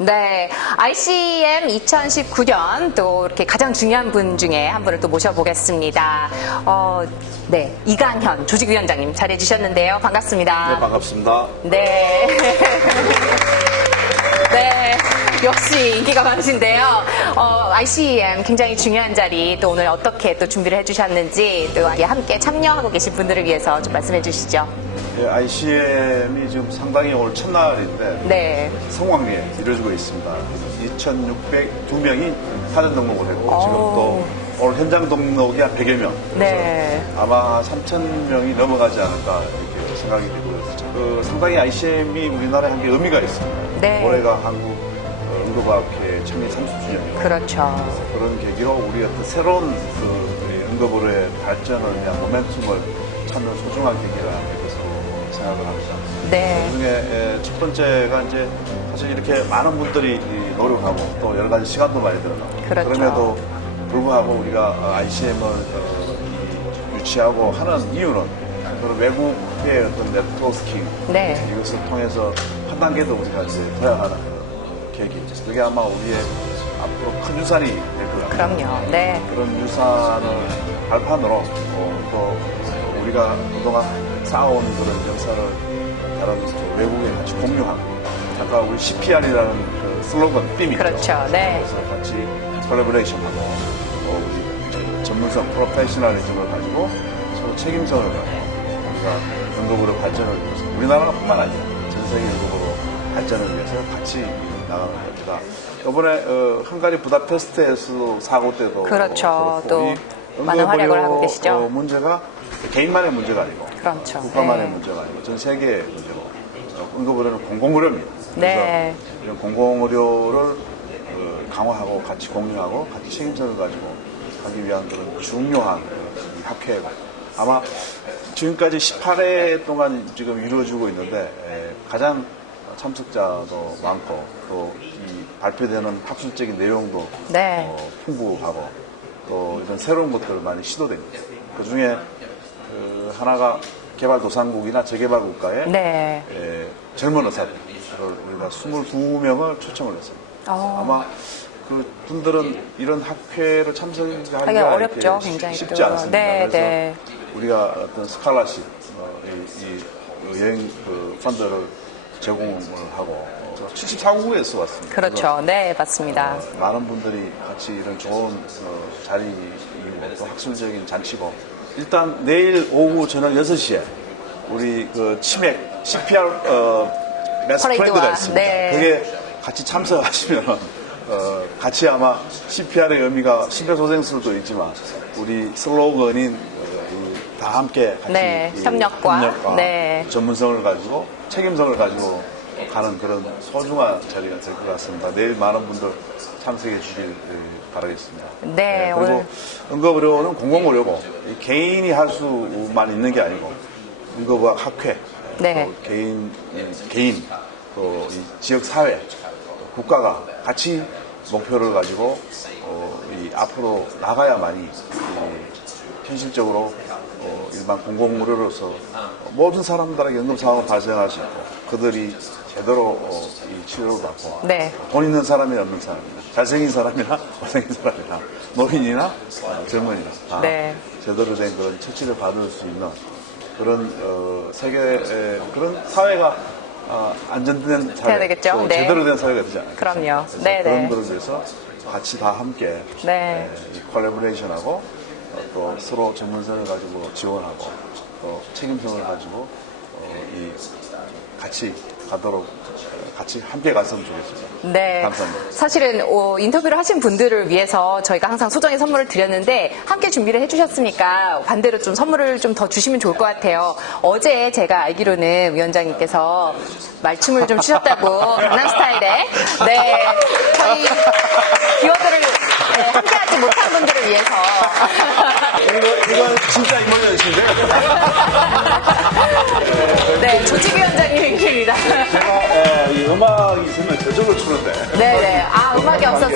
네, ICM 2019년 또 이렇게 가장 중요한 분 중에 한 분을 또 모셔보겠습니다. 어, 네, 이강현 조직위원장님 잘해주셨는데요. 반갑습니다. 네, 반갑습니다. 네. 네. 역시 인기가 많으신데요. 어, ICEM 굉장히 중요한 자리 또 오늘 어떻게 또 준비를 해주셨는지 또 함께 참여하고 계신 분들을 위해서 좀 말씀해 주시죠. 예, ICM이 지금 상당히 오늘 첫날인데 네. 성황리에 이루어지고 있습니다. 2,602명이 사전 등록을 했고 오. 지금 또 오늘 현장 등록이 한 100여 명. 네. 아마 3,000명이 넘어가지 않을까 이렇게 생각이 되고요. 그 상당히 ICM이 우리나라에 한 게 의미가 있습니다. 네. 올해가 한국 어, 응급의학회 창립 30주년이고 그렇죠. 그런 계기로 우리 어떤 새로운 그 응급의료의 발전을 위한 모멘텀을 찾는 소중한 될 것으로 생각을 합니다. 네. 그 중에 에, 첫 번째가 이제 사실 이렇게 많은 분들이 이 노력하고 또 여러 가지 시간도 많이 들어가고 그렇죠. 럼에도 불구하고 우리가 ICM을 유치하고 하는 이유는 그런 외국의 어떤 네트워킹 네. 이것을 통해서 한 단계도 우리가 이제 더야 하는 그 계기 그게 아마 우리의 앞으로 큰 유산이 될 것 같아요. 그럼요. 네. 그런 유산을 발판으로 어, 또 우리가 그동안 쌓아온 그런 역사를 또 외국에 같이 공유하고 아까 우리 CPR이라는 그 슬로건 빔이 있죠. 그렇죠. 네. 그래서 같이 우리 전문성 프로페셔널리즘을 가지고 서로 책임성을 가지고 우리가 응급으로 발전을 위해서 우리나라뿐만 아니라 전 세계 응급으로 발전을 위해서 같이 나가는 겁니다. 이번에 어, 헝가리 부다페스트에서도 사고 때도 그렇죠. 또이 많은 활약을 하고 계시죠. 어, 문제가 개인만의 문제가 아니고 그렇죠. 국가만의 네. 문제가 아니고 전 세계의 문제로 어, 응급의료는 공공의료입니다. 네. 그래서 이런 공공의료를 어, 강화하고 같이 공유하고 같이 책임성을 가지고 하기 위한 그런 중요한 이 학회 아마 지금까지 18회 동안 지금 이루어지고 있는데 에, 가장 참석자도 많고 또이 발표되는 학술적인 내용도 네. 어, 풍부하고 또 이런 새로운 것들을 많이 시도됩니다. 그 중에 그 하나가 개발도상국이나 재개발 국가의 네. 에, 젊은 의사들 우리가 22명을 초청을 했습니다. 어. 아마 그 분들은 이런 학회를 참석하기가 하기가 어렵죠, 굉장히 쉽지 또. 않습니다. 네, 그래서 네. 우리가 어떤 스칼라십 어, 이, 이 여행 그 펀드를 제공을 하고 어, 74국에서 왔습니다. 그렇죠. 네, 맞습니다. 그래서 많은 분들이 같이 이런 좋은 어, 자리이고 또 학술적인 잔치고 일단 내일 오후 저녁 6시에 우리 그 치맥 CPR 어, 매스 프렌드가 있습니다. 네. 그게 같이 참석하시면 어, 같이 아마 CPR의 의미가 심폐소생술도 있지만 우리 슬로건인 어, 이다 함께 같이 네, 이 협력과, 협력과 네. 전문성을 가지고 책임성을 가지고 가는 그런 소중한 자리가 될 것 같습니다. 내일 많은 분들 참석해 주길 에, 바라겠습니다. 네, 그리고 오늘- 응급의료는 공공의료고 이 개인이 할 수만 있는 게 아니고 응급의학 학회, 네. 또 개인, 이 개인, 또이 지역 사회, 또 국가가 같이 목표를 가지고 어, 이 앞으로 나가야만이 이 현실적으로 어, 일반 공공의료로서 모든 사람들에게 응급 상황을 발생할 수 있고 그들이 제대로 어, 이 치료를 받고 네. 돈 있는 사람이나 없는 사람이나 잘생긴 사람이나 못생긴 사람이나 노인이나 어, 젊은이나 다 네. 제대로 된 그런 처치를 받을 수 있는 그런 어, 세계의 그런 사회가 어, 안전된 사회, 되겠죠? 또 네. 제대로 된 사회가 되지 않을까 그럼요. 그래서 네, 그런 네. 것을 위해서 같이 다 함께 네. 이 콜라보레이션하고 어, 또 서로 전문성을 가지고 지원하고 또 책임성을 가지고 어, 이 같이 가도록 어, 같이 함께 갔으면 좋겠습니다. 네. 감사합니다. 사실은 어, 인터뷰를 하신 분들을 위해서 저희가 항상 소정의 선물을 드렸는데 함께 준비를 해주셨으니까 반대로 좀 선물을 좀 더 주시면 좋을 것 같아요. 어제 제가 알기로는 위원장님께서 말춤을 좀 추셨다고 강남 스타일에 네 저희 기어들을 네, 함께하지 못한 분들을 위해서 이거, 이건 진짜 이모녀이신데? 네 조직위원장님 행실입니다. 제가 에, 이 음악이 있으면 저절로 추는데. 네네. 아 음악이 없어서